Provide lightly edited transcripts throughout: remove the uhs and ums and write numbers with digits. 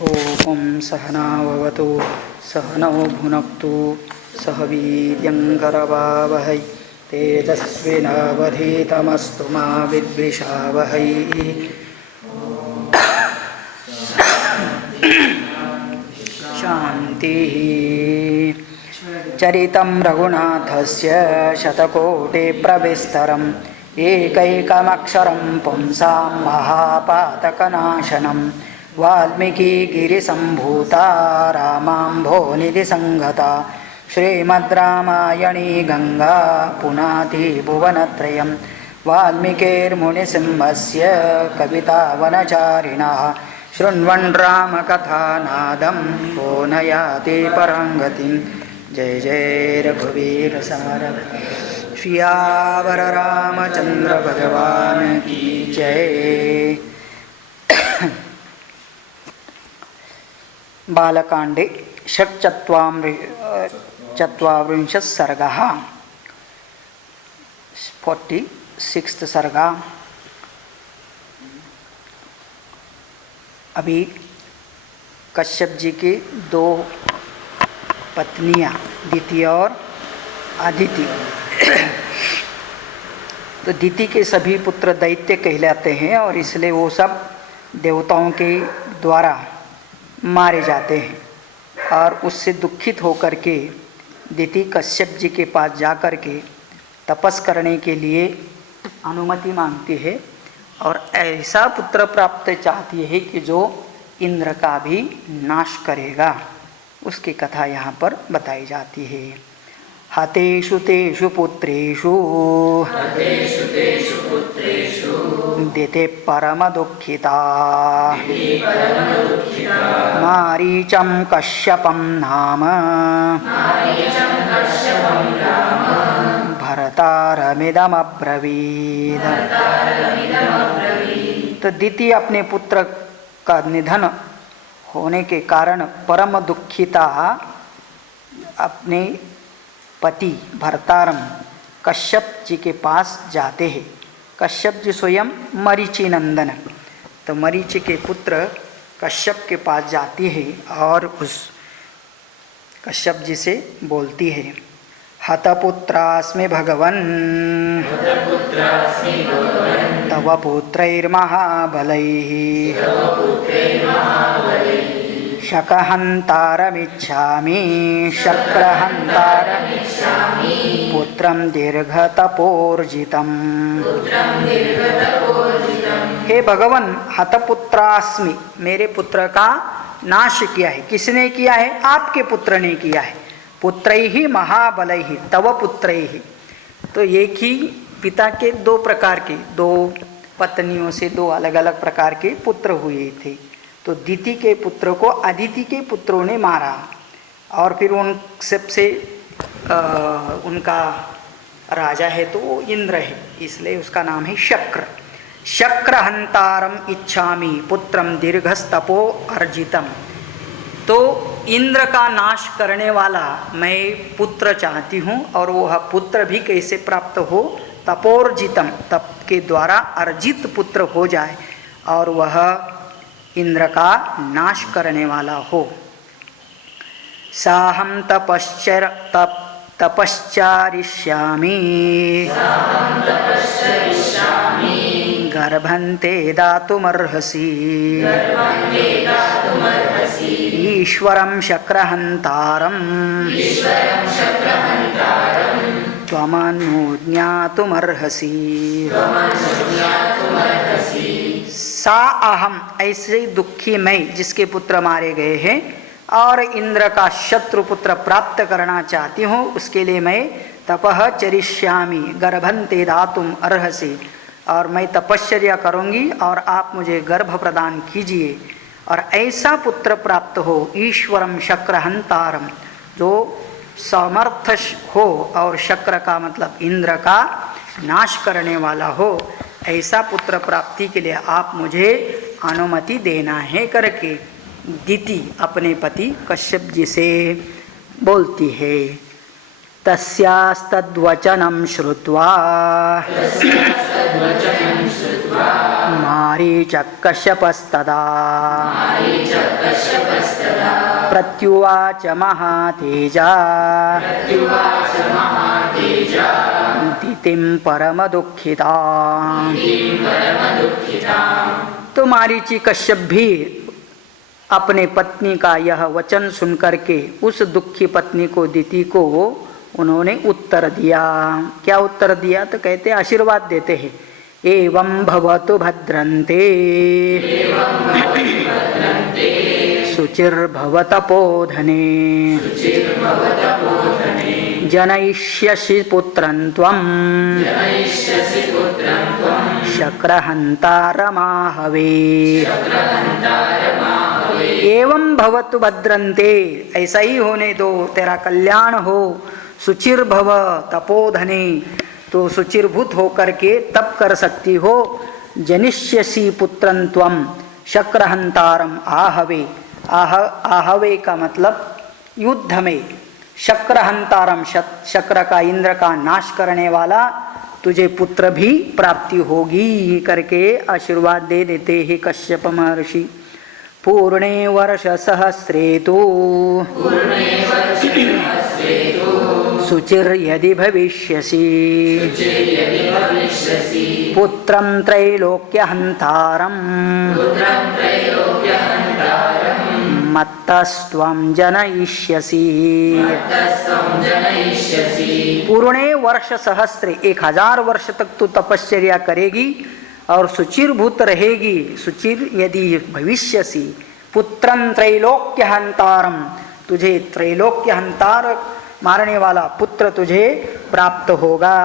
ओम सहनाववतु सहनौ भुनक्तु सह वीर्यङ्करवावहै तेजस्विनावधीतमस्तु मा विद्विषावहै। शान्तिः। चरितं रघुनाथस्य शतकोटिप्रविस्तरम् एकैकमक्षरं पुंसां महापातकनाशनं वाल्मीकिगिरिसम्भूता रामाम्भोनिधिसंगता श्रीमद् रामायणी गंगा पुनाति भुवनत्रयं वाल्मीकिर्मुनिसिंहस्य कवितावनचारिणः शृण्वन् रामकथानादं को न याति पराङ्गतिं। जय जय रघुवीर सारथि सियावर रामचंद्र भगवान की जय। बालकांडे षट्चत्वारिंशत् सर्गः 46 सर्गा। अभी कश्यप जी की दो पत्नियां दिति और अदिति। तो दिति के सभी पुत्र दैत्य कहलाते हैं और इसलिए वो सब देवताओं के द्वारा मारे जाते हैं। और उससे दुखित होकर के दिति कश्यप जी के पास जाकर के तपस करने के लिए अनुमति मांगती है और ऐसा पुत्र प्राप्त चाहती है कि जो इंद्र का भी नाश करेगा। उसकी कथा यहाँ पर बताई जाती है। हतेषु तेषु पुत्रेषु दिते परम दुःखिता मारीचं कश्यपं नाम भरतारमिदमब्रवीद। तो दिति अपने पुत्र का निधन होने के कारण परम दुखिता अपने पति भरतारम कश्यप जी के पास जाते हैं। कश्यप जी स्वयं मरीचि नंदन, तो मरीचि के पुत्र कश्यप के पास जाती है और उस कश्यप जी से बोलती है, हतपुत्रास्मि भगवन् तव पुत्रैर्महाबलैः शकहन्तारमिच्छामि शक्रहन्तारमिच्छामि पुत्रं दीर्घतपोर्जितम्। हे भगवान, हतपुत्रास्मि, मेरे पुत्र का नाश किया है। किसने किया है? आपके पुत्र ने किया है। पुत्रैहि महाबलैहि तव पुत्रैहि। तो एक ही पिता के दो प्रकार के, दो पत्नियों से दो अलग अलग प्रकार के पुत्र हुए थे। तो दिति के पुत्र को अदिति के पुत्रों ने मारा और फिर उन सबसे उनका राजा है तो वो इंद्र है, इसलिए उसका नाम है शक्र। शक्रहंतारम इच्छामि पुत्रम दीर्घस्तपो अर्जितम। तो इंद्र का नाश करने वाला मैं पुत्र चाहती हूँ और वह पुत्र भी कैसे प्राप्त हो? तपोर्जितम, तप के द्वारा अर्जित पुत्र हो जाए और वह इंद्र का नाश करने वाला हो। साहम तपश्चारिष्यामि गर्भन्ते दातुमर्हसि ईश्वरं शक्रहन्तारं त्वमनुज्ञातुमर्हसि। सा अहम, ऐसे दुखी मैं जिसके पुत्र मारे गए हैं और इंद्र का शत्रु पुत्र प्राप्त करना चाहती हूँ, उसके लिए मैं तपः चरिष्यामि गर्भन्ते दातुम अर्हसि, और मैं तपश्चर्या करूँगी और आप मुझे गर्भ प्रदान कीजिए और ऐसा पुत्र प्राप्त हो। ईश्वरम शक्रहंतारम, जो समर्थ हो और शक्र का मतलब इंद्र का नाश करने वाला हो, ऐसा पुत्र प्राप्ति के लिए आप मुझे अनुमति देना है करके दिति अपने पति कश्यप जी से बोलती है। तस्यास्तद्वचनं श्रुत्वा मारीचकश्यपस्तदा प्रत्युवाच महातेजा दितिं परमदुःखिता। तो मारीची कश्यप भी अपने पत्नी का यह वचन सुनकर के उस दुखी पत्नी को दिति को उन्होंने उत्तर दिया। क्या उत्तर दिया? तो कहते आशीर्वाद देते हैं, एवं भवतु भद्रन्ते शुचिर्भवतपोधने जनयिष्यसि पुत्रं त्वं शक्रहन्तारमाहवे। एवं भवतु भद्रन्ते, ऐसा ही होने दो, तेरा कल्याण हो। सुचिर भव तपोधने, तो सुचिरभूत होकर के तप कर सकती हो। जनिष्यसि पुत्रं त्वं शक्रहंतारम आहवे। आहवे का मतलब युद्ध में, शक्रहंतारम शक्र का, इंद्र का नाश करने वाला, तुझे पुत्र भी प्राप्ति होगी करके आशीर्वाद दे देते हैं कश्यप महर्षि। पूर्णे वर्ष सहस्रे तो शुचिर यदि भविष्यसि पुत्रं त्रैलोक्यहंतारं मत्तस्त्वं जनयिष्यसि। पूर्णे वर्ष सहस्रे, 1000 वर्ष तक तू तपश्चर्या करेगी और सुचिरभूत रहेगी। सुचिर यदि भविष्यसि पुत्रं त्रैलोक्यहंतारम, तुझे त्रैलोक्यहंतार मारने वाला पुत्र तुझे प्राप्त होगा,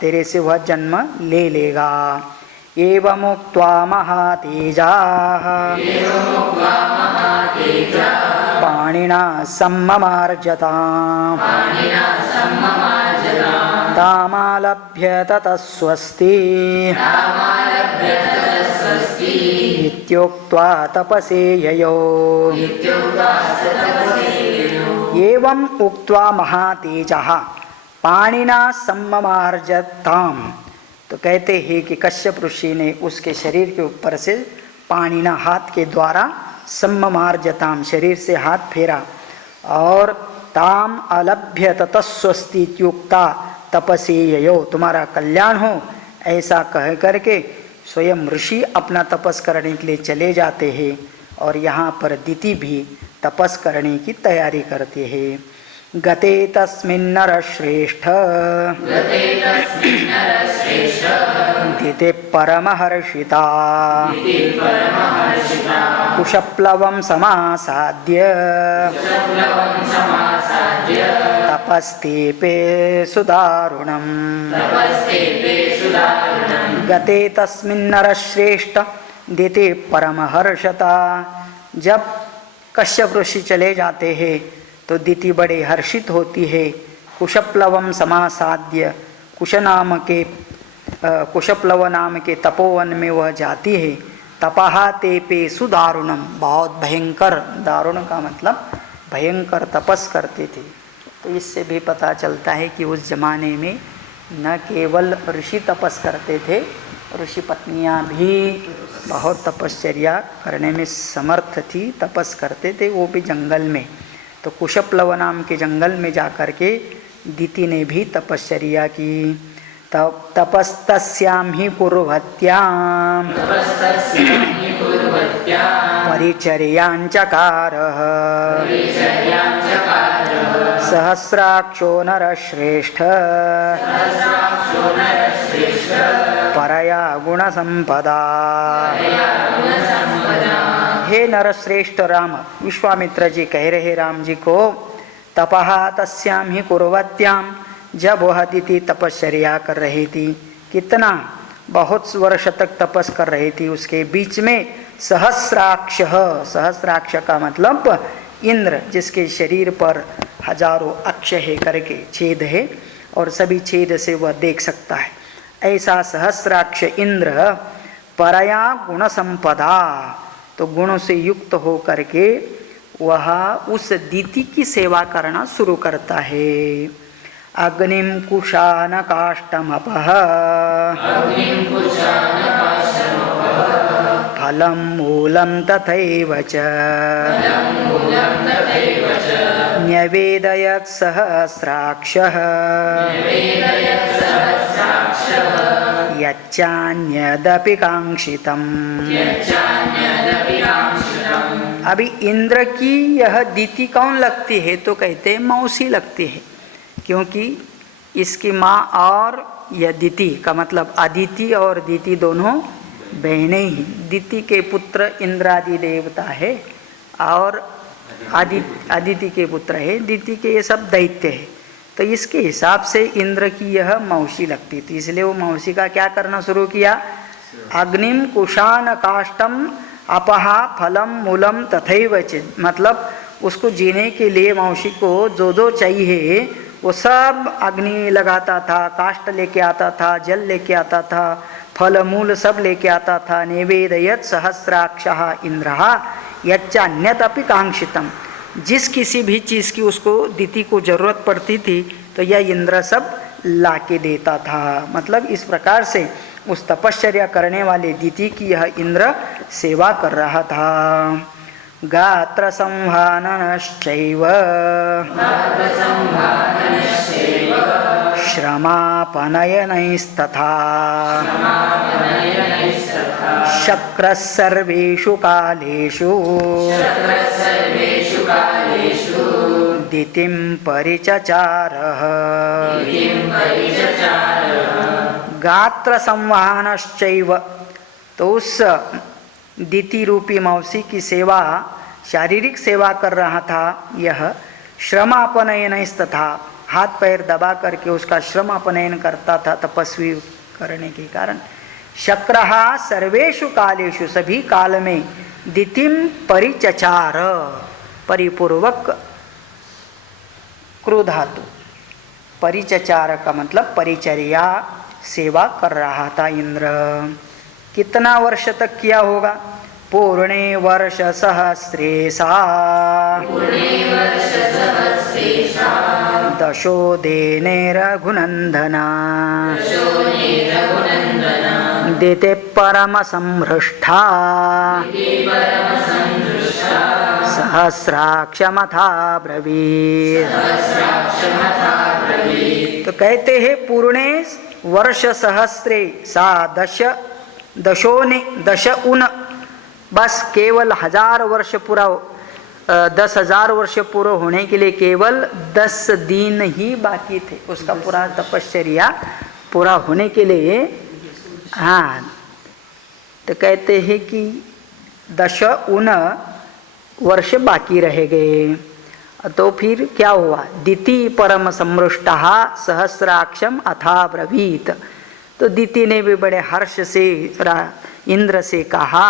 तेरे से वह जन्म ले लेगा। एवमुक्त्वा महातेजाः पाणिना सम्ममार्जताम् तामालभ्य ततः स्वस्ति इत्युक्त्वा तपसे ययौ। एवं उक्त्वा महातेजः पाणिना सम्ममार्जताम्, तो कहते हैं कि कश्यप ऋषि ने उसके शरीर के ऊपर से पाणिना, हाथ के द्वारा, सम्ममार्जताम, शरीर से हाथ फेरा और ताम अलभ्य ततस्वस्ति इत्युक्ता तपसे ययो, तुम्हारा कल्याण हो, ऐसा कह करके स्वयं ऋषि अपना तपस करने के लिए चले जाते हैं। और यहाँ पर दिति भी तपस करने की तैयारी करते हैं। गते तस्मिन् नरश्रेष्ठ दिति परमहर्षिता कुशप्लवं समासाद्य तपस्तेपे सुदारुणम्। गते तस्मिन् नरश्रेष्ठ दिति परमहर्षता, जब कश्यप ऋषि चले जाते हैं तो दिति बड़े हर्षित होती है। कुशप्लवम समासाद्य, कुशप्लव नाम के तपोवन में वह जाती है। तपहा तेपे सुदारुणम, बहुत भयंकर, दारुण का मतलब भयंकर तपस करते थे। तो इससे भी पता चलता है कि उस जमाने में न केवल ऋषि तपस करते थे, ऋषि पत्नियां भी बहुत तपश्चर्या करने में समर्थ थी, तपस करते थे, वो भी जंगल में। तो कुशप्लव नाम के जंगल में जाकर के दिति ने भी तपश्चर्या की। तपस्तस्यां ही कुर्वत्यां परिचर्यांचकार सहस्राक्षो नरश्रेष्ठ परया गुणसंपदा। हे नरश्रेष्ठ राम, विश्वामित्र जी कह रहे राम जी को, तपहा तस्याम ही कुर्वत्याम, जब वह दिति तपश्चर्या कर रही थी, कितना, बहुत वर्ष तक तपस कर रही थी, उसके बीच में सहस्राक्ष, सहस्राक्ष का मतलब इंद्र, जिसके शरीर पर हजारों अक्ष है करके छेद है और सभी छेद से वह देख सकता है, ऐसा सहस्राक्ष इंद्र परया गुण संपदा, तो गुणों से युक्त हो करके वह उस दिति की सेवा करना शुरू करता है। अग्निम कुशान काष्ठमपः फलं मूलं तथैव च न्यवेदयत् सहस्राक्षः यच्चान्यदपि कांक्षितम्। अभी इंद्र की यह दीति कौन लगती है? तो कहते हैं मौसी लगती है, क्योंकि इसकी माँ और यह दीति का मतलब अदिति और दीति दोनों बहनें ही। दीति के पुत्र इंद्रादि देवता है और अदिति के पुत्र है, दीति के ये सब दैत्य है। तो इसके हिसाब से इंद्र की यह मौसी लगती थी, इसलिए वो मौसी का क्या करना शुरू किया? अग्निम कुशान काष्टम अपहा फलम मूलम तथैव च, मतलब उसको जीने के लिए मौसी को जो जो चाहिए वो सब अग्नि लगाता था, काष्ट लेके आता था, जल लेके आता था, फल मूल सब लेके आता था। निवेदयत् सहस्राक्षः इंद्रः यच्चान्यदपि कांक्षितम, जिस किसी भी चीज़ की उसको दीति को जरूरत पड़ती थी तो यह इंद्र सब ला के देता था। मतलब इस प्रकार से उस तपश्चर्या करने वाले दीति की यह इंद्र सेवा कर रहा था। गात्र संहाननश्चैव श्रमापनयनैस्तथा शक्रः सर्वेषु कालेषु दितिं परिचचारः। गात्र संवहनश्चैव, तो उस दिति रूपी मौसी की सेवा, शारीरिक सेवा कर रहा था यह। श्रमापनयनस्तथा, हाथ पैर दबा करके उसका श्रमापनयन करता था तपस्वी करने के कारण। शक्रः सर्वेषु कालेषु, सभी काल में। दितिम परिचचार, परिपूर्वक क्रोधातु, परिचचार का मतलब परिचर्या, सेवा कर रहा था इंद्र। कितना वर्ष तक किया होगा? पूर्णे वर्ष सहस्रेशा दशो देने रघुनंदना देते परम संभृष्टा सहस्राक्षमथा ब्रवीत्। तो कहते हैं पूर्णे वर्ष सहस्रे सा दश उन, बस केवल 1000 वर्ष पूरा, 10,000 वर्ष पूरा होने के लिए केवल 10 दिन ही बाकी थे उसका पूरा तपश्चर्या पूरा होने के लिए। हाँ, तो कहते हैं कि 10 उन वर्ष बाकी रह गए। तो फिर क्या हुआ? दिति परम समृष्टः सहस्राक्षम अथा ब्रवीत। तो दिति ने भी बड़े हर्ष से इंद्र से कहा,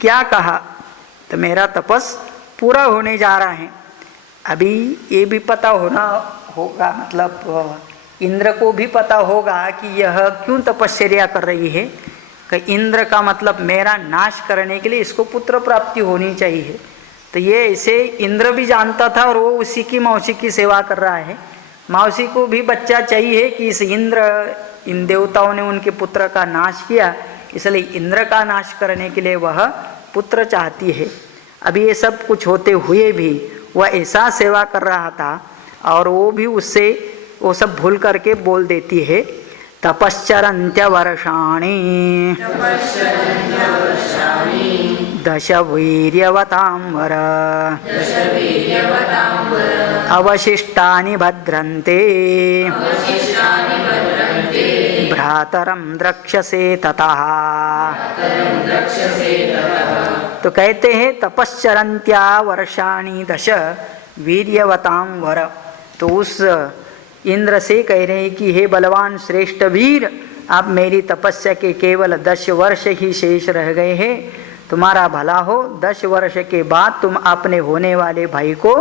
क्या कहा? तो मेरा तपस पूरा होने जा रहा है। अभी ये भी पता होगा, मतलब इंद्र को भी पता होगा कि यह क्यों तपश्चर्या कर रही है। कि इंद्र का मतलब मेरा नाश करने के लिए इसको पुत्र प्राप्ति होनी चाहिए। तो ये ऐसे इंद्र भी जानता था और वो उसी की मौसी की सेवा कर रहा है। मौसी को भी बच्चा चाहिए कि इस इन देवताओं ने उनके पुत्र का नाश किया, इसलिए इंद्र का नाश करने के लिए वह पुत्र चाहती है। अभी ये सब कुछ होते हुए भी वह ऐसा सेवा कर रहा था और वो भी उससे वो सब भूल करके बोल देती है, तपश्चरन्त्य वर्षाणि दश वीर्यवतां वर अवशिष्टानि भद्रन्ते भ्रातरं द्रक्ष्यसे ततः। तो कहते हैं तपश्चरन्त्या वर्षाणि दश वीर्यवतां वर। तो उस इंद्र से कह रहे हैं कि हे बलवान श्रेष्ठ वीर, आप मेरी तपस्या के केवल 10 वर्ष ही शेष रह गए हैं, तुम्हारा भला हो। 10 वर्ष के बाद तुम अपने होने वाले भाई को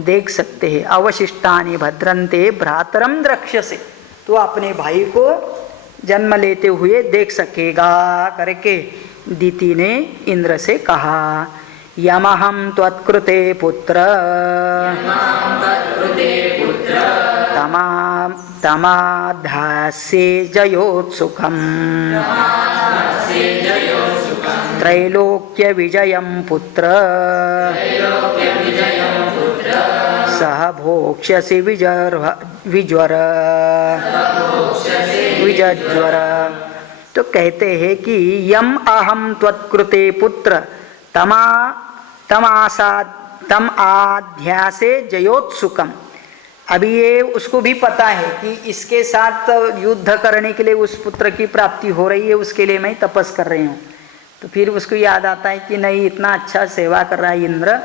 देख सकते हैं। अवशिष्टानि भद्रन्ते भ्रातरम द्रक्ष्यसे, तो अपने भाई को जन्म लेते हुए देख सकेगा करके दिति ने इंद्र से कहा। यमहं त्वत्कृते पुत्र तमाधास्ये जयोत्सुकम् त्रैलोक्य विजयं पुत्र सह भोक्ष्यसि विज्वर। तो कहते हैं कि यम अहम त्वत्कृते पुत्र तम आध्यासे जयोत्सुकम। अभी ये उसको भी पता है कि इसके साथ युद्ध करने के लिए उस पुत्र की प्राप्ति हो रही है, उसके लिए मैं तपस कर रही हूँ। तो फिर उसको याद आता है कि नहीं, इतना अच्छा सेवा कर रहा है इंद्र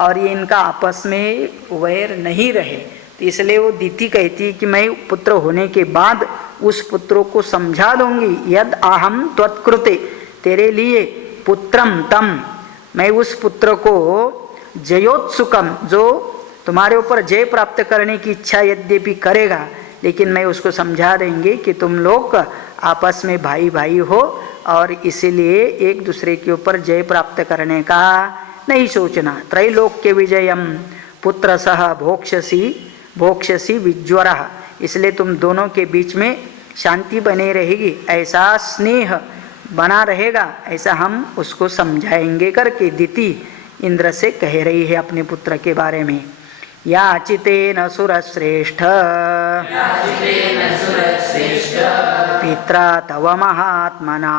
और ये इनका आपस में वैर नहीं रहे, तो इसलिए वो दीति कहती है कि मैं पुत्र होने के बाद उस पुत्रों को समझा दूंगी। यद अहम त्वत्कृते, तेरे लिए पुत्रम तम, मैं उस पुत्र को जयोत्सुकम, जो तुम्हारे ऊपर जय प्राप्त करने की इच्छा यद्यपि करेगा, लेकिन मैं उसको समझा देंगे कि तुम लोग आपस में भाई भाई हो और इसीलिए एक दूसरे के ऊपर जय प्राप्त करने का नहीं सोचना। त्रैलोक्य विजयम पुत्र सह भोक्ष्यसि विज्वरः, इसलिए तुम दोनों के बीच में शांति बने रहेगी, ऐसा स्नेह बना रहेगा, ऐसा हम उसको समझाएंगे करके दिति इंद्र से कह रही है अपने पुत्र के बारे में। याचितेन सुरश्रेष्ठ पित्रा तव महात्मना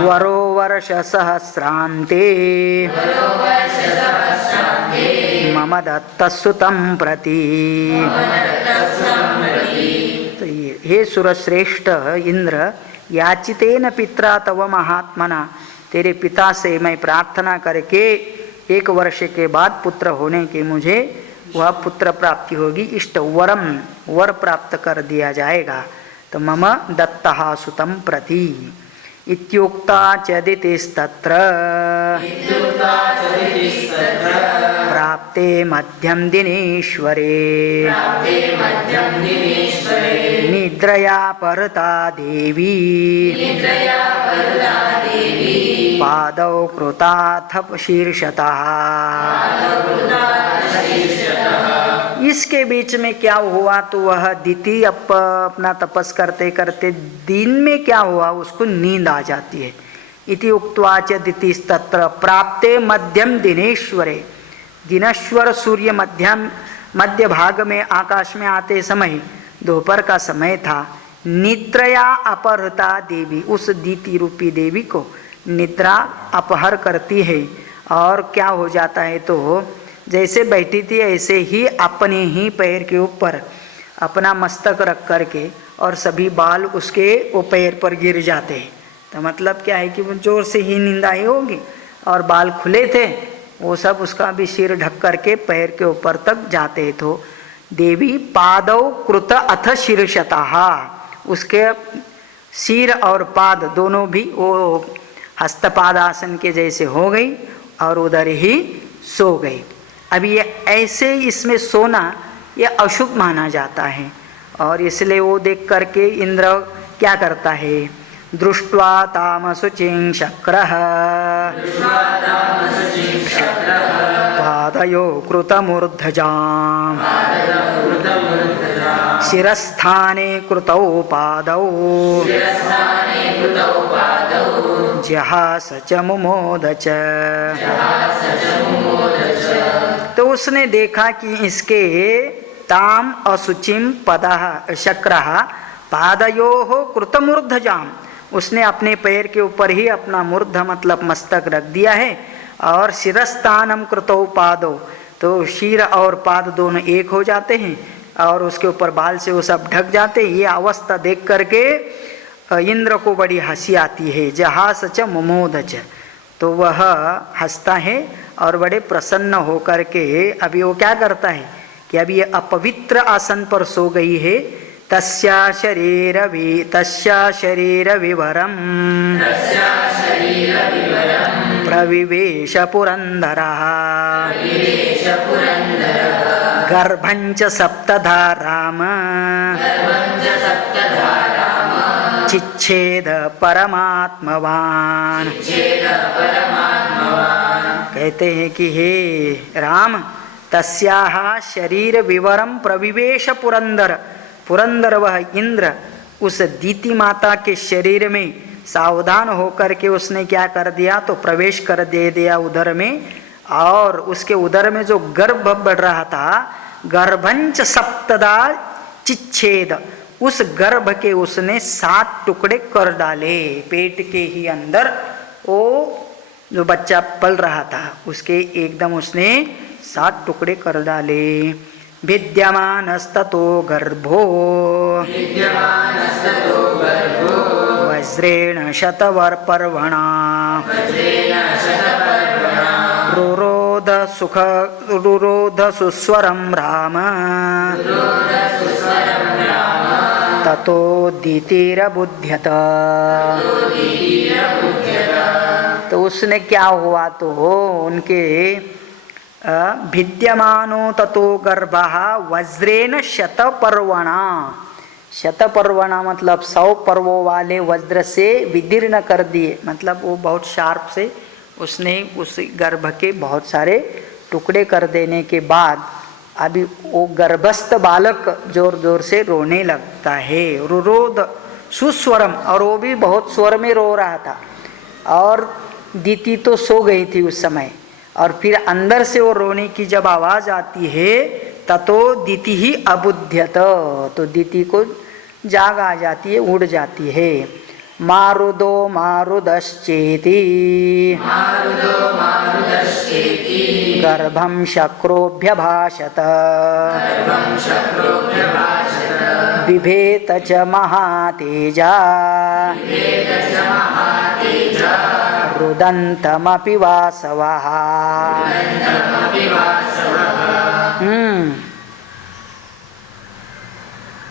वरो वर्ष सहस्रान्ते मम दत्तसुतं प्रति। तो हे सुरश्रेष्ठ इंद्र, याचितेन पित्रा तव महात्मना, तेरे पिता से मैं प्रार्थना करके 1 वर्ष के बाद पुत्र होने के मुझे वह पुत्र प्राप्ति होगी, इष्ट वर प्राप्त कर दिया जाएगा। तो मम दत्तः सुतं प्रति इत्युक्ता च दितिस्तत्र प्राप्ते मध्यम दिनेश्वरे निद्रया परता देवी पादौ कृताथ शीर्षतः। इसके बीच में क्या हुआ, तो वह दिति अपना तपस करते करते दिन में क्या हुआ, उसको नींद आ जाती है। इति उक्त्वा च दितिस्तत्र प्राप्ते मध्यम दिनेश्वरे, दिनेश्वर सूर्य मध्य भाग में आकाश में आते समय दोपहर का समय था। निद्रया अपहृता देवी, उस दिति रूपी देवी को निद्रा अपहर करती है और क्या हो जाता है, तो जैसे बैठी थी ऐसे ही अपने ही पैर के ऊपर अपना मस्तक रख करके और सभी बाल उसके वो पैर पर गिर जाते हैं। तो मतलब क्या है कि वो जोर से ही नींद आई होगी और बाल खुले थे, वो सब उसका भी सिर ढक करके पैर के ऊपर तक जाते। तो देवी पादौ कृत अथ शीर्षतः, उसके सिर और पाद दोनों भी वो हस्तपादासन के जैसे हो गई और उधर ही सो गई। अभी ये ऐसे इसमें सोना ये अशुभ माना जाता है और इसलिए वो देख करके इंद्र क्या करता है, दृष्ट्वा तामसुचिं शक्रः पादयो कृतमूर्धजाम् शिरस्थाने कृतौ पादौ जहास च मुमोद च। तो उसने देखा कि इसके ताम असुचिम पदः शक्रः पादयोः कृतमूर्धजाम्, उसने अपने पैर के ऊपर ही अपना मूर्ध मतलब मस्तक रख दिया है और शिरस्थानम कृतौ पादौ, तो शीर और पाद दोनों एक हो जाते हैं और उसके ऊपर बाल से वो सब ढक जाते हैं। ये अवस्था देख करके इंद्र को बड़ी हंसी आती है। जहास च मुमोद च, तो वह हंसता है और बड़े प्रसन्न होकर के अभी वो क्या करता है कि अभी ये अपवित्र आसन पर सो गई है। तस्या शरीर विवरम प्रविवेश पुरंदरः गर्भञ्च सप्तधाराम चिच्छेद परमात्मवान। कहते हैं कि हे राम, तस्याः शरीर विवरम प्रविवेश पुरंदर, पुरंदर वह इंद्र उस दीति माता के शरीर में सावधान होकर के उसने क्या कर दिया, तो प्रवेश कर दे दिया उदर में, और उसके उदर में जो गर्भ बढ़ रहा था, गर्भंच सप्तदा चिच्छेद, उस गर्भ के उसने 7 टुकड़े कर डाले। पेट के ही अंदर वो जो बच्चा पल रहा था उसके एकदम उसने 7 टुकड़े कर डाले। विद्यमानस्ततो गर्भो वज्रेण शतवर्पर्वणा रुरोध सुस्वरं राम ततो दीतिरबुध्यत। तो उसने क्या हुआ, तो उनके भिद्यमानो ततो गर्भः वज्रेन शतपर्वणा, शतपर्वणा मतलब 100 पर्वों वाले वज्र से विदीर्ण कर दिए, मतलब वो बहुत शार्प से उसने उस गर्भ के बहुत सारे टुकड़े कर देने के बाद अभी वो गर्भस्थ बालक जोर जोर से रोने लगता है। रुरोध सुस्वरम, और वो भी बहुत स्वर में रो रहा था, और दीति तो सो गई थी उस समय, और फिर अंदर से वो रोने की जब आवाज आती है ततो दीति ही अबुध्यत, तो दीति को जाग आ जाती है, उड़ जाती है। मारुदो मारुदश्चेति गर्भं शक्रोऽभ्यभाषत बिभेत च महातेजा रुदन्तमपि वासवः।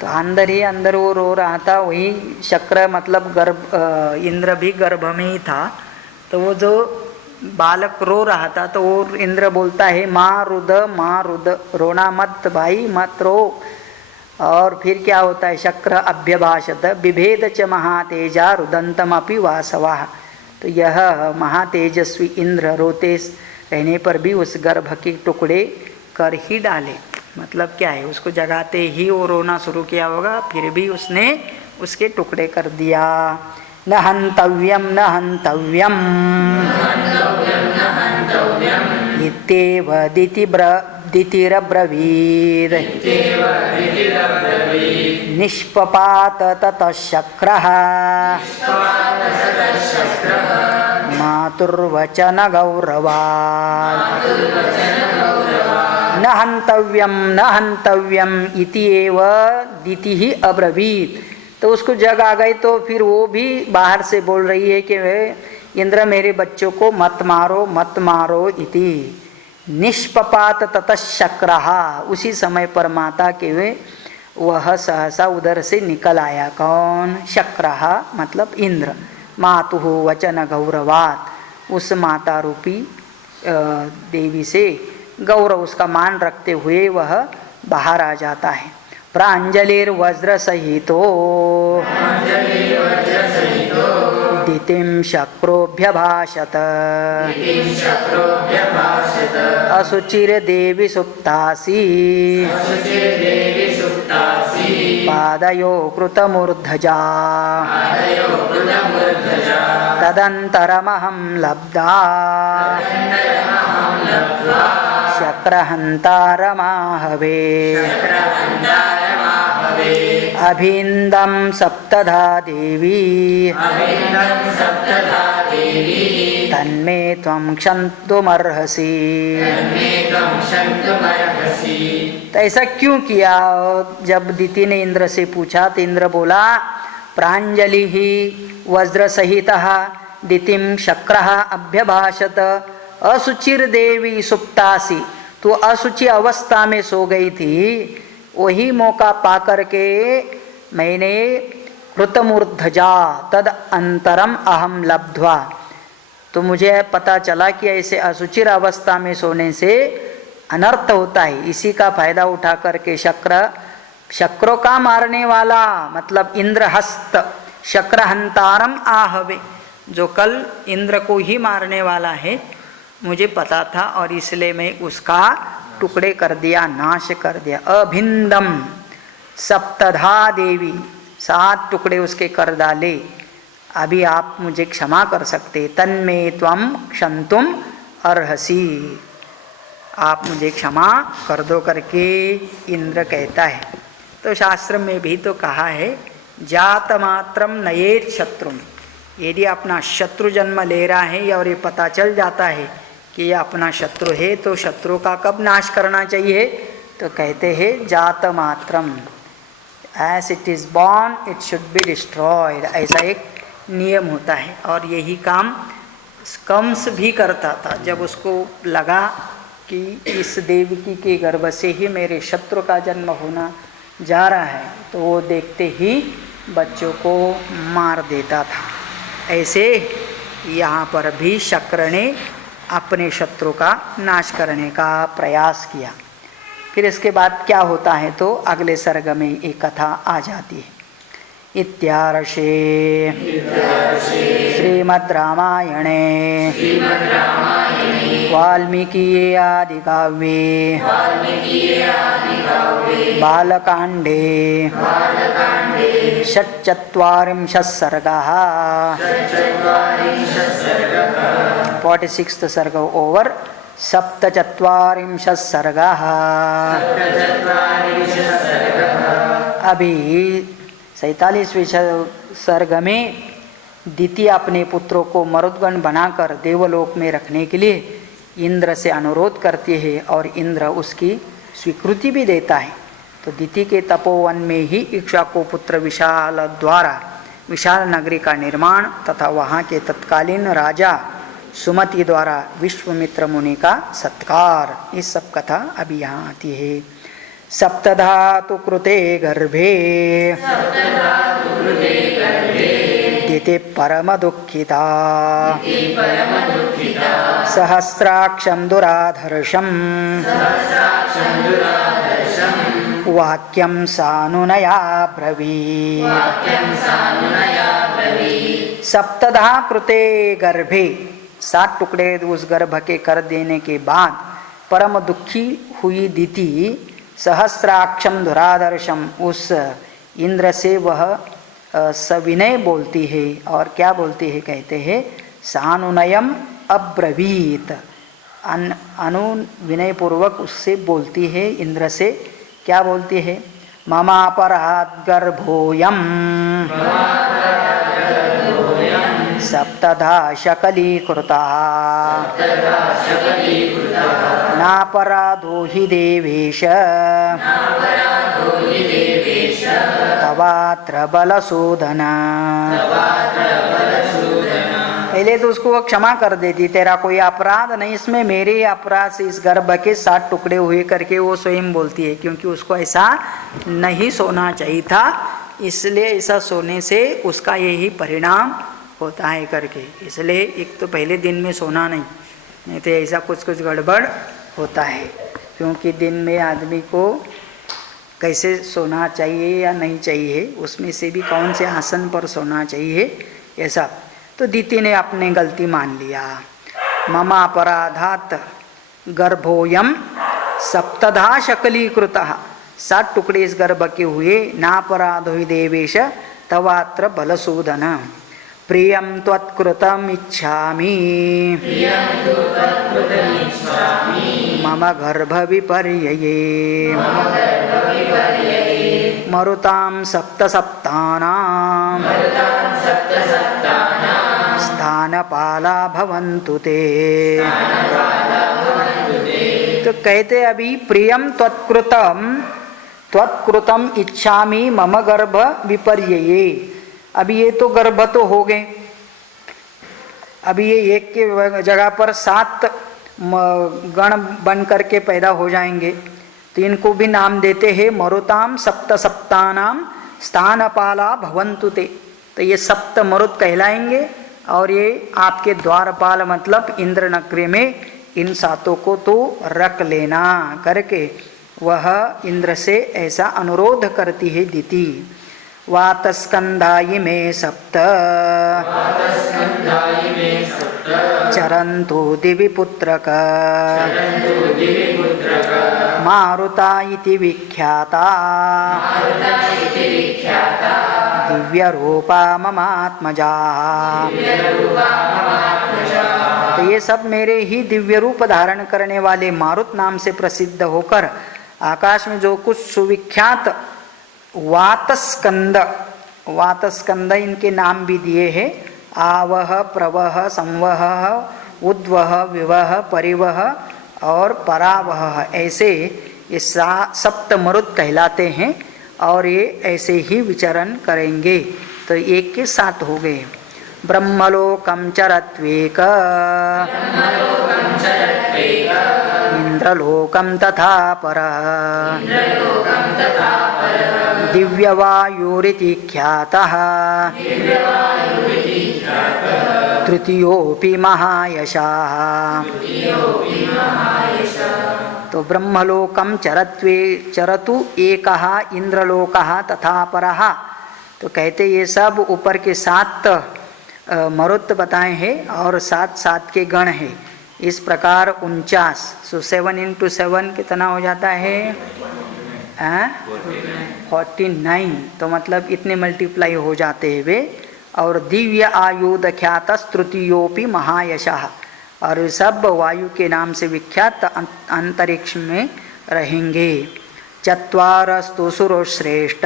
तो अंदर ही अंदर वो रो रहा था, वही शक्र मतलब गर्भ, इंद्र भी गर्भ में ही था। तो वो जो बालक रो रहा था तो वो इंद्र बोलता है माँ रुद, रोना मत भाई, मत रो। और फिर क्या होता है, शक्र अभ्यभाषत बिभेद च महातेजा रुदंतमपि वासवः। तो यह महातेजस्वी इंद्र रोते रहने पर भी उस गर्भ के टुकड़े कर ही डाले। मतलब क्या है, उसको जगाते ही वो रोना शुरू किया होगा, फिर भी उसने उसके टुकड़े कर दिया। न हंतव्यम न हंतव्यम इत्येव दितिरब्रवीद निष्पपात ततः शक्रः मातुर्वचन गौरवात्। न हंतव्यम इति एव दिति ही अब्रवीत। तो उसको जग आ गई, तो फिर वो भी बाहर से बोल रही है कि इंद्र मेरे बच्चों को मत मारो इति। निष्पपात ततः शक्रहा, उसी समय पर माता के वह सहसा उधर से निकल आया। कौन? शक्रहा मतलब इंद्र। मातुः वचन गौरवात, उस माता रूपी देवी से गौरव उसका मान रखते हुए वह बाहर आ जाता है। प्रांजलिर वज्र सहितो दितिं शक्रोऽभ्यभाषत असुचिर देवी सुप्तासि पादयो कृतमूर्धजा तदन्तरमहं लब्धा शक्रहन्तारमाहवे अभिन्दं सप्तधा देवी तन्मे त्वं क्षन्तुमर्हसि। तो ऐसा क्यों किया? जब दिति ने इंद्र से पूछा तो इंद्र बोला प्रांजलि ही वज्र सहितः दितिं शक्रः अभ्यभाषत असुचिर देवी सुप्तासी। तो असुचि अवस्था में सो गई थी, वही मौका पाकर के मैंने कृतमूर्धजा तद अंतरम अहम लब्ध्वा। तो मुझे पता चला कि ऐसे असुचिर अवस्था में सोने से अनर्थ होता है। इसी का फायदा उठा करके शक्रों का मारने वाला मतलब इंद्रहस्त शक्रहंतारम आहवे, जो कल इंद्र को ही मारने वाला है, मुझे पता था और इसलिए मैं उसका टुकड़े कर दिया, नाश कर दिया। अभिंदम सप्तधा देवी, 7 टुकड़े उसके कर डाले, अभी आप मुझे क्षमा कर सकते, तन्मे त्वं क्षन्तुम अर्हसि, आप मुझे क्षमा कर दो करके इंद्र कहता है। तो शास्त्र में भी तो कहा है, जात मात्रम नयेत शत्रु, यदि अपना शत्रु जन्म ले रहा है और ये पता चल जाता है कि ये अपना शत्रु है, तो शत्रु का कब नाश करना चाहिए? तो कहते हैं जात मात्रम, as it is born it should be destroyed, ऐसा एक नियम होता है। और यही काम कंस भी करता था। जब उसको लगा कि इस देवकी के गर्भ से ही मेरे शत्रु का जन्म होना जा रहा है, तो वो देखते ही बच्चों को मार देता था। ऐसे यहाँ पर भी शक्र ने अपने शत्रु का नाश करने का प्रयास किया। फिर इसके बाद क्या होता है, तो अगले सर्ग में एक कथा आ जाती है। इत्यार्षे श्रीमद् रामायणे वाल्मीकीये आदिकाव्ये बालकाण्डे षट्चत्वारिंशः सर्गः 46th सर्ग ओवर, सप्तचत्वारिंशः सर्गः। अभी 47वें सर्ग में दिति अपने पुत्रों को मरुद्गण बनाकर देवलोक में रखने के लिए इंद्र से अनुरोध करती है और इंद्र उसकी स्वीकृति भी देता है। तो दिति के तपोवन में ही इक्ष्वाकु पुत्र विशाल द्वारा विशाल नगरी का निर्माण तथा वहाँ के तत्कालीन राजा सुमति द्वारा विश्वामित्र मुनि का सत्कार, इस सब कथा अभी यहाँ आती है। सप्तधातु कृते गर्भे दिति परम दुःखिता सहस्राक्षं दुराधर्षं वाक्यं सानुनया ब्रवीत्। सप्तधा कृते गर्भे, 7 टुकड़े उस गर्भ के कर देने के बाद परम दुखी हुई दिति सहस्राक्षम धुरादर्शम, उस इंद्र से वह सविनय बोलती है। और क्या बोलती है? कहते हैं सानुनयम अब्रवीत, विनय पूर्वक उससे बोलती है, इंद्र से क्या बोलती है? ममापराध गर्भोयम सप्तधा शकलीकृता नापराधो हि देवेश तवात्र बलशोधन। पहले तो उसको वो क्षमा कर देती, तेरा कोई अपराध नहीं इसमें, मेरे अपराध से इस गर्भ के 7 टुकड़े हुए करके वो स्वयं बोलती है, क्योंकि उसको ऐसा नहीं सोना चाहिए था, इसलिए ऐसा सोने से उसका यही परिणाम होता है करके। इसलिए एक तो पहले दिन में सोना नहीं तो ऐसा कुछ कुछ गड़बड़ होता है, क्योंकि दिन में आदमी को कैसे सोना चाहिए या नहीं चाहिए, उसमें से भी कौन से आसन पर सोना चाहिए, ऐसा। तो दिति ने अपने गलती मान लिया। मम अपराधात गर्भोयम सप्तधा शकलीकृतः, 7 टुकड़े इस गर्भ के हुए, नापराधो हि देवेश तवात्र बलशोधन। प्रियं त्वत्कृतम् इच्छामि मम गर्भ विपर्यये मरुतां सप्तसप्तानां स्थानपाला भवन्तु ते। तो कहते अभी प्रियम त्वत्कृतम इच्छामि मम गर्भ विपर्यये। अभी ये तो गर्भ तो हो गए, अभी ये एक के जगह पर 7 गण बन करके पैदा हो जाएंगे, तो इनको भी नाम देते हैं मरुताम सप्त सप्तानाम स्थानपाला भवन्तु ते। तो ये 7 मरुत कहलाएंगे और ये आपके द्वारपाल मतलब इंद्र नगरी में इन 7 को तो रख लेना करके वह इंद्र से ऐसा अनुरोध करती है दिति। वातस्कंधायि मे 7 चरन्तु दिवि पुत्रक मारुता इति विख्याता दिव्य रूपा ममात्मजा। तो ये सब मेरे ही दिव्य रूप धारण करने वाले मारुत नाम से प्रसिद्ध होकर आकाश में जो कुछ सुविख्यात वातस्कंद, वातस्कंद इनके नाम भी दिए हैं। आवह, प्रवह, संवह, उद्वह, विवह, परिवह और परावह, ऐसे ये सप्त मरुत कहलाते हैं और ये ऐसे ही विचरण करेंगे। तो एक के साथ हो गए। ब्रह्मलोकं चरत्वेक इंद्रलोकं तथा परः दिव्यवायुरिति ख्यातः तृतीयोऽपि महायशः। तो ब्रह्मलोकं चरतु एकः इंद्रलोकः तथा परः। तो कहते ये सब ऊपर के 7 मरुत बताए हैं और 7 के गण हैं। इस प्रकार 49, सो 7 × 7 कितना हो जाता है 49। तो मतलब इतने मल्टीप्लाई हो जाते हैं वे। और दिव्य आयुध ख्यात तृतीयोपि महायशः, और सब वायु के नाम से विख्यात अंतरिक्ष में रहेंगे। चत्वारस्तु सुरश्रेष्ठ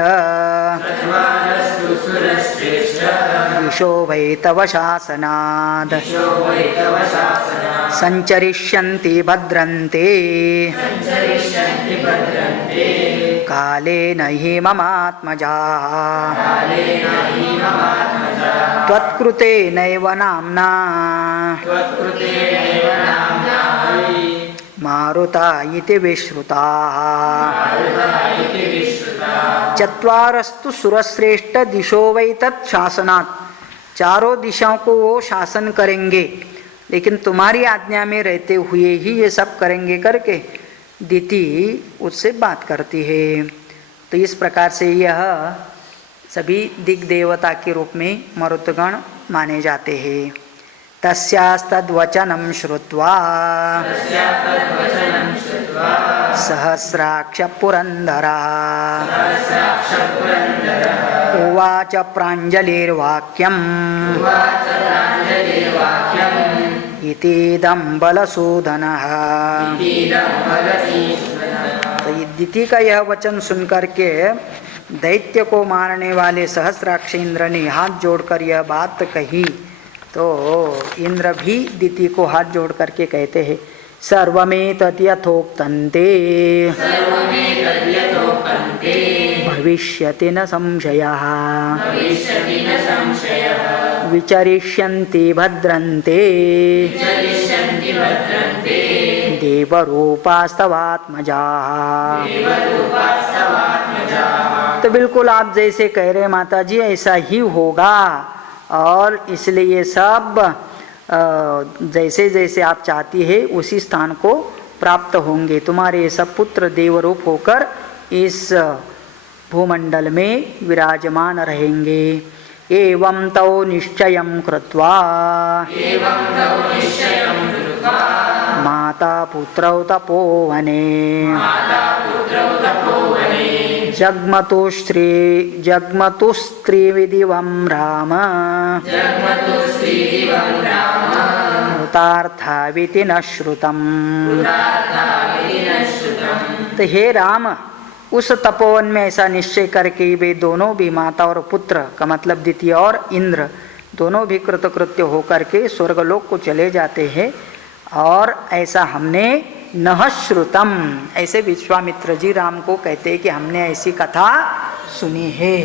दिशो वै तव शासनात् संचरिष्यन्ति भद्रन्ते कालेन हि ममात्मजाः। त्वत्कृतेनैव नाम्ना मारुता इति विश्रुताः। चत्वारस्तु सुरश्रेष्ठ दिशो वै तत् शासनात्, चारों दिशाओं को वो शासन करेंगे, लेकिन तुम्हारी आज्ञा में रहते हुए ही ये सब करेंगे करके दिति उससे बात करती है। तो इस प्रकार से यह सभी दिग्देवता के रूप में मरुतगण माने जाते हैं। तस्यास्तद्वचनं श्रुत्वा सहस्राक्ष पुरंदरा उवाच प्राञ्जलिर्वाक्यम् इतीदं बलसूदनः। तो दिति का यह वचन सुनकर के दैत्य को मारने वाले सहस्राक्ष इंद्र ने हाथ जोड़कर यह बात कही। तो इंद्र भी दिति को हाथ जोड़ करके कहते हैं सर्वमेतत् यथोक्तन्ते भविष्यति न संशयः विचरिष्यन्ति भद्रन्ते देवरूपास्तवात्मजाः। तो बिल्कुल आप जैसे कह रहे माता जी ऐसा ही होगा, और इसलिए ये सब जैसे जैसे आप चाहती है उसी स्थान को प्राप्त होंगे। तुम्हारे सब पुत्र देवरूप होकर इस भूमंडल में विराजमान रहेंगे। एवं तौ निश्चयं कृत्वा माता पुत्रौ तपोवने जग्मतुस्त्रिविदिवं राम कृतार्थाविति न श्रुतम्। तो हे राम, उस तपोवन में ऐसा निश्चय करके वे दोनों भी माता और पुत्र का मतलब द्वितीय और इंद्र दोनों भी कृतकृत्य होकर के स्वर्गलोक को चले जाते हैं। और ऐसा हमने नह श्रुतम, ऐसे विश्वामित्र जी राम को कहते हैं कि हमने ऐसी कथा सुनी है।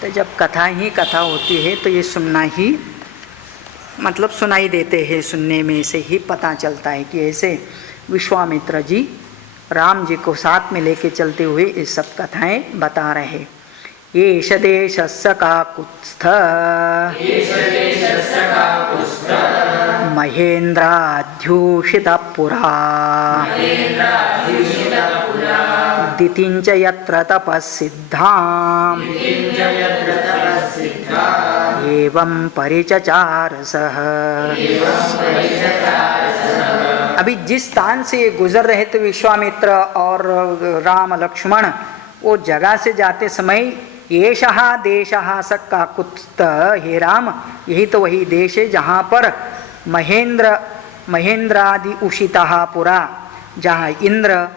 तो जब कथा ही कथा होती है तो ये सुनना ही मतलब सुनाई देते हैं, सुनने में से ही पता चलता है कि ऐसे विश्वामित्र जी राम जी को साथ में लेके चलते हुए ये सब कथाएं बता रहे। येष देशस्य काकुत्स्थ महेन्द्राध्यूषितः पुरा दितिञ्च यत्र तपःसिद्धाम् एवं परिचचार सः। अभी जिस स्थान से ये गुजर रहे थे विश्वामित्र और राम लक्ष्मण, वो जगह से जाते समय येषः देशः स काकुत्स्थ, हे राम यही तो वही देश है जहाँ पर महेंद्रादि उषितः पुरा, जहाँ इंद्र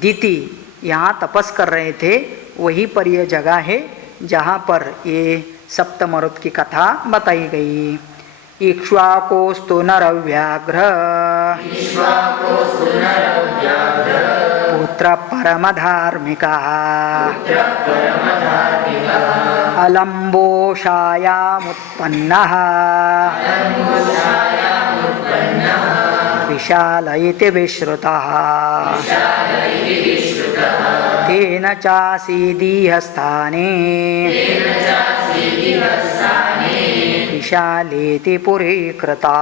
दिति यहाँ तपस कर रहे थे, वही पर यह जगह है जहाँ पर ये सप्तमरुत की कथा बताई गई। इक्ष्वाकोस्तु नरव्याघ्र पुत्र परमधार्मिका अलम्बोषायामुत्पन्नः विशाल इति विश्रुतः तेन चासीदीह स्थाने विशालेति पुरी कृता।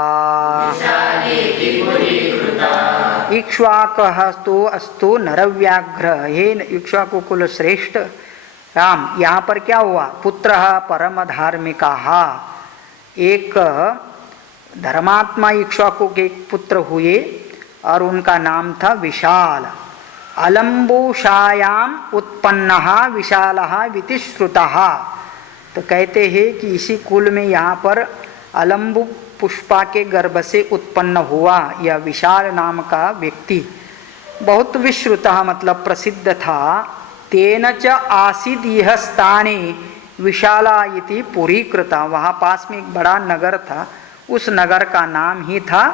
इक्ष्वाकस्तु अस्तु नरव्याघ्र, हे इक्ष्वाकु कुल श्रेष्ठ राम, यहाँ पर क्या हुआ? पुत्र परम धार्मिका, एक धर्मात्मा इक्ष्वाकु के पुत्र हुए और उनका नाम था विशाल। अलम्बुषायाम उत्पन्नः विशालः इति श्रुतः, तो कहते हैं कि इसी कुल में यहाँ पर अलम्बु पुष्पा के गर्भ से उत्पन्न हुआ यह विशाल नाम का व्यक्ति बहुत विश्रुतः मतलब प्रसिद्ध था। तेन च आसीद यह स्थाने विशाला इति पुरी कृता, वहाँ पास में एक बड़ा नगर था, उस नगर का नाम ही था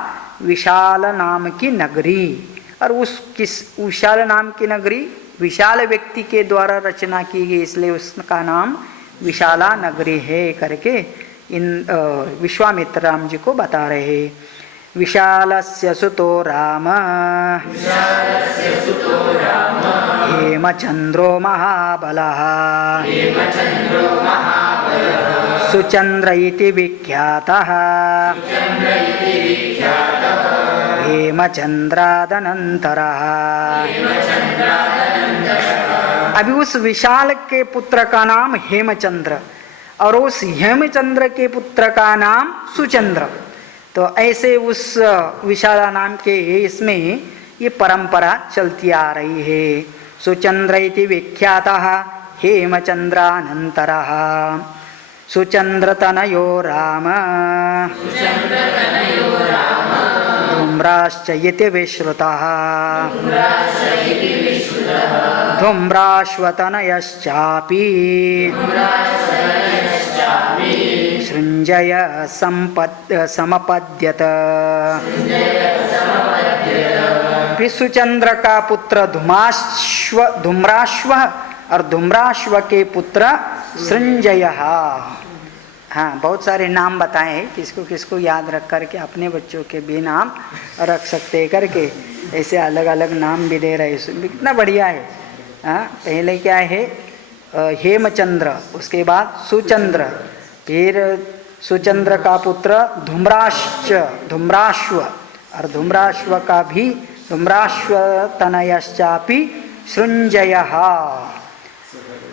विशाल नाम की नगरी। और उस किस विशाल नाम की नगरी विशाल व्यक्ति के द्वारा रचना की गई, इसलिए उसका नाम विशाला नगरी है करके इन विश्वामित्र राम जी को बता रहे। विशालस्य सुतो राम हेमचंद्रो महाबलः सुचंद्र इति विख्यातः हेमचंद्रादनंतरः। अभी उस विशाल के पुत्र का नाम हेमचंद्र और उस हेमचंद्र के पुत्र का नाम सुचंद्र, तो ऐसे उस विशाला नाम के इसमें ये परंपरा चलती आ रही है। सुचंद्र इति विख्यातः हेमचंद्रानंतरः सुचंद्रतनयो राम धूम्राश्च इति विश्रुतः धूम्राश्वतनयश्चापि सृञ्जय समपद्यत। विश्वचंद्र का पुत्र धूम्राश्व और धूम्राश्व के पुत्र सृंजय। हाँ, बहुत सारे नाम बताए हैं, किसको किसको याद रख करके अपने बच्चों के भी नाम रख सकते करके, ऐसे अलग अलग नाम भी दे रहे हैं, कितना बढ़िया है। हाँ, पहले क्या है हेमचंद्र, उसके बाद सुचंद्र, फिर सुचंद्र का पुत्र धूम्राश्व और धूम्राश्व का भी धूम्राश्व तनयश्चापि सृंजयः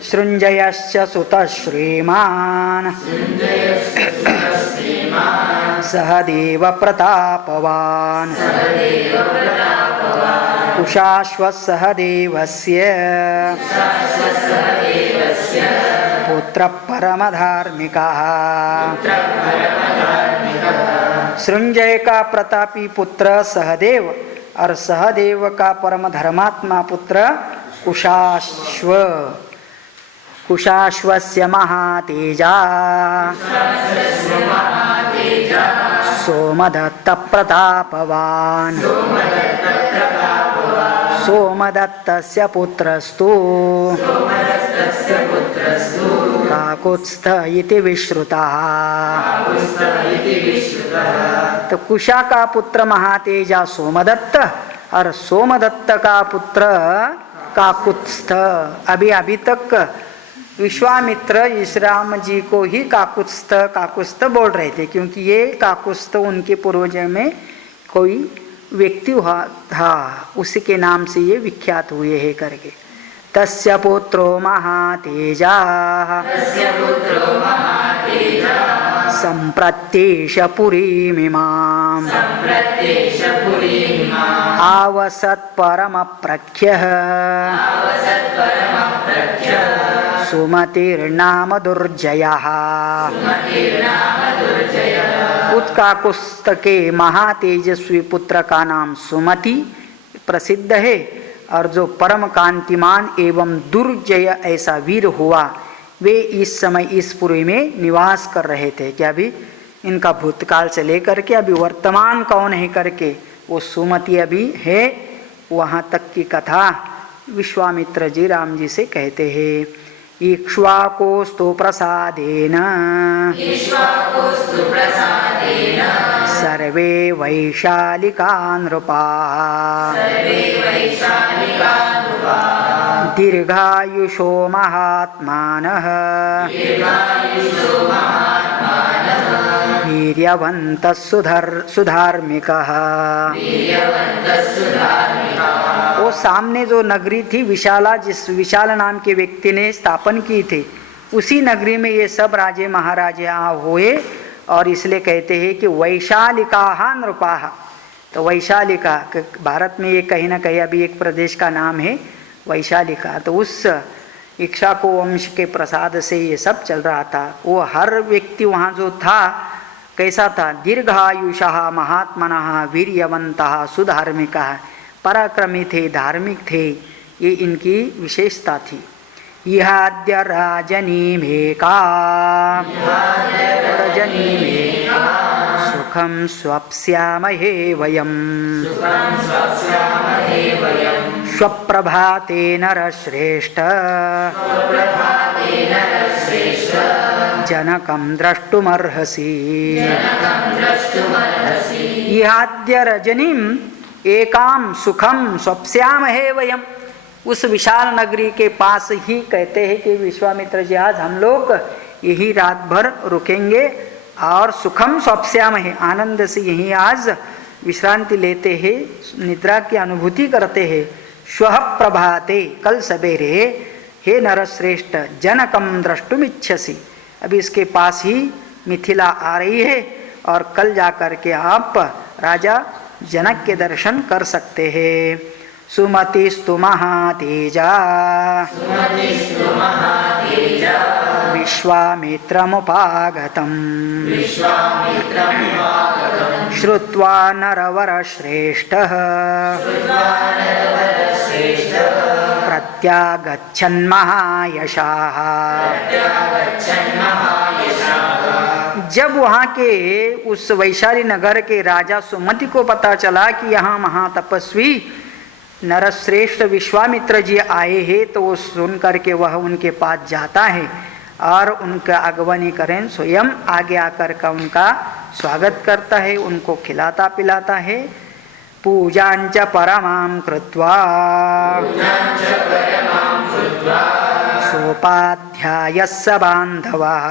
सृंजयश्च सुतः श्रीमान् सहदेव प्रतापवान् कुशाश्वः सहदेवस्य पुत्र परमधार्मिकः। सृंजय का प्रतापी पुत्र सहदेव और सहदेव का परम धर्मात्मा पुत्र कुशाश्व। कुशाश्वस्य महातेजा सोमदत्त प्रतापवान् सोमदत्तस्य पुत्रस्तु काकुत्स्थ इति विश्रुतः। तो कुशा का पुत्र महातेजा सोमदत्त और सोमदत्त का पुत्र काकुत्स्थ। अभी तक विश्वामित्र इस राम जी को ही काकुत्स्थ बोल रहे थे, क्योंकि ये काकुत्स्थ उनके पूर्वज में कोई व्यक्ति हुआ था, उसी के नाम से ये विख्यात हुए हैं करके। तस्य पुत्रो महातेजाः सम्प्रत्येष पुरीमिमाम् आवसत् परमप्रख्यः सुमतिर्नाम दुर्जयः। उत्काकुत्स्थ के महातेजस्वी पुत्र का नाम सुमति प्रसिद्ध है, और जो परम कांतिमान एवं दुर्जय ऐसा वीर हुआ, वे इस समय इस पुरी में निवास कर रहे थे। कि अभी इनका भूतकाल से लेकर के अभी वर्तमान कौन है करके वो सुमति अभी है, वहाँ तक की कथा विश्वामित्र जी राम जी से कहते हैं। इक्ष्वाकोस्तु प्रसादेन सर्वे वैशालिका नृपाः दीर्घायुषो महात्मानः वीर्यवन्तः सुधार्मिकः। वो सामने जो नगरी थी विशाला, जिस विशाल नाम के व्यक्ति ने स्थापन की थी, उसी नगरी में ये सब राजे महाराजे हुए, और इसलिए कहते हैं कि वैशालिका नृपाः। तो वैशालिका भारत में ये कहीं ना कहीं अभी एक प्रदेश का नाम है वैशालिका। तो उस इक्ष्वाकु वंश के प्रसाद से ये सब चल रहा था। वो हर व्यक्ति वहाँ जो था कैसा था, दीर्घायुषः महात्मनः वीर्यवन्तः सुधार्मिकः, पराक्रमी थे, धार्मिक थे, ये इनकी विशेषता थी। इहाद्य राजनीमेका सुखं स्वप्स्यामहे वयम् स्वप्रभाते नरश्रेष्ठ जनकं द्रष्टुमर्हसि। इहाद्य रजनीम एकाम सुखम स्वप्स्यामहे वयम्। उस विशाल नगरी के पास ही कहते हैं कि विश्वामित्र जी आज हम लोग यही रात भर रुकेंगे और सुखम स्वप्स्यामहे, आनंद से यही आज विश्रांति लेते हैं, निद्रा की अनुभूति करते हैं। श्वः प्रभाते, कल सवेरे, हे नरश्रेष्ठ जनकम द्रष्टुमिच्छसि, अभी इसके पास ही मिथिला आ रही है और कल जाकर के आप राजा जनक के दर्शन कर सकते हैं। सुमतिस्तु महातेजा विश्वामित्रमुपागतम् श्रुत्वा नरवरश्रेष्ठः प्रत्यागच्छन् महायशाः। जब वहाँ के उस वैशाली नगर के राजा सुमति को पता चला कि यहाँ महातपस्वी नरश्रेष्ठ विश्वामित्र जी आए हैं, तो वो सुन करके वह उनके पास जाता है और उनका आगमन करें स्वयं आगे आकर का उनका स्वागत करता है, उनको खिलाता पिलाता है। पूजांच परमां कृत्वा सोपाध्यायस्य बान्धवः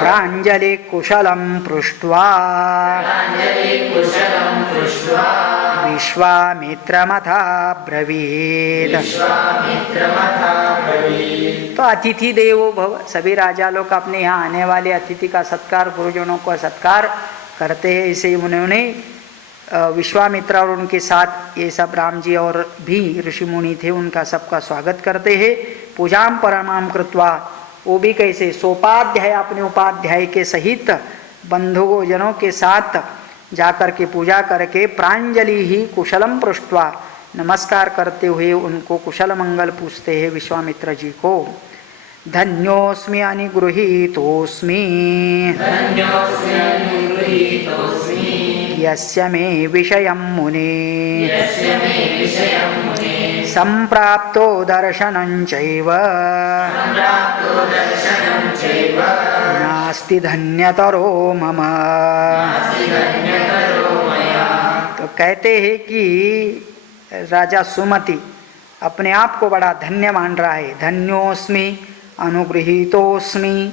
प्राञ्जलि कुशलं पृष्ट्वा विश्वामित्रमथा ब्रवीद। तो अतिथि देवो भव, सभी राजा लोग अपने यहाँ आने वाले अतिथि का सत्कार, गुरुजनों का सत्कार करते हैं। इसे उन्होंने विश्वामित्र और उनके साथ ये सब राम जी और भी ऋषि मुनि थे, उनका सबका स्वागत करते हैं। पूजाम परमाम कृत्वा, वो भी कैसे, सोपाध्याय अपने उपाध्याय के सहित बंधुओं जनों के साथ जाकर के पूजा करके प्रांजलि ही कुशलम पृष्ट्वा, नमस्कार करते हुए उनको कुशल मंगल पूछते हैं विश्वामित्र जी को। धन्योस्मि अनुगृहीतोस्मि यस्य मे विषयं मुने संप्राप्तो दर्शनं चैव नास्ति धन्यतरो मम। तो कहते हैं कि राजा सुमति अपने आप को बड़ा धन्य मान रहा है। धन्योस्मि अनुगृहीतोस्मि,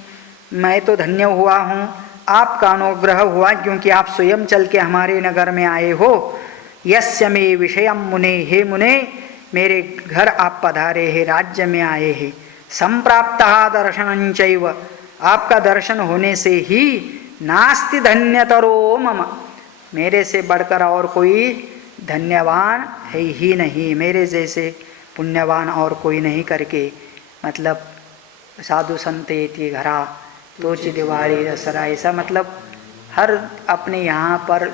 मैं तो धन्य हुआ हूँ, आपका अनुग्रह हुआ क्योंकि आप स्वयं चल के हमारे नगर में आए हो। यस्य मे विषयम मुने, हे मुने मेरे घर आप पधारे हैं, राज्य में आए हैं। संप्राप्तः दर्शनंचैव, आपका दर्शन होने से ही नास्ति धन्यतरो मम, मेरे से बढ़कर और कोई धन्यवान है ही नहीं, मेरे जैसे पुण्यवान और कोई नहीं करके, मतलब साधु संत ये घरा तोची दिवारी दसरा, ऐसा मतलब हर अपने यहाँ पर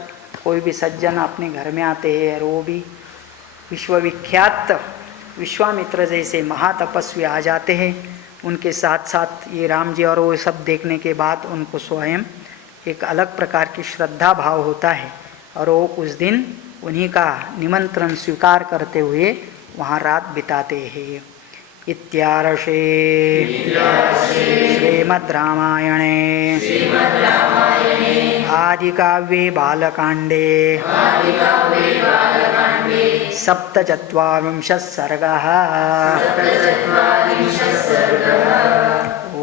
कोई भी सज्जन अपने घर में आते हैं और वो भी विश्वविख्यात विश्वामित्र जैसे महातपस्वी आ जाते हैं, उनके साथ साथ ये राम जी, और वो सब देखने के बाद उनको स्वयं एक अलग प्रकार की श्रद्धा भाव होता है और वो उस दिन उन्हीं का निमंत्रण स्वीकार करते हुए वहाँ रात बिताते हैं। इत्यार्षे श्रीमद् रामायणे आदिकाव्ये बालकाण्डे सप्तचत्वारिंशः सर्गः।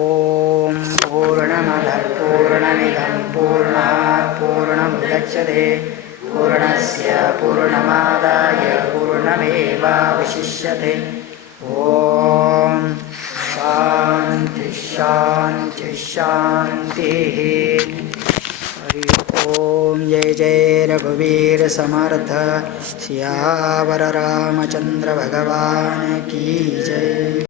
ॐ पूर्णमदः पूर्णमिदं पूर्णात् पूर्णमुदच्यते पूर्णस्य पूर्णमादाय पूर्णमेवावशिष्यते। ॐ शान्ति शान्ति शान्तिः। हरि ओम। जय जय रघुवीर समर्थ, सियावर रामचंद्र भगवान की जय।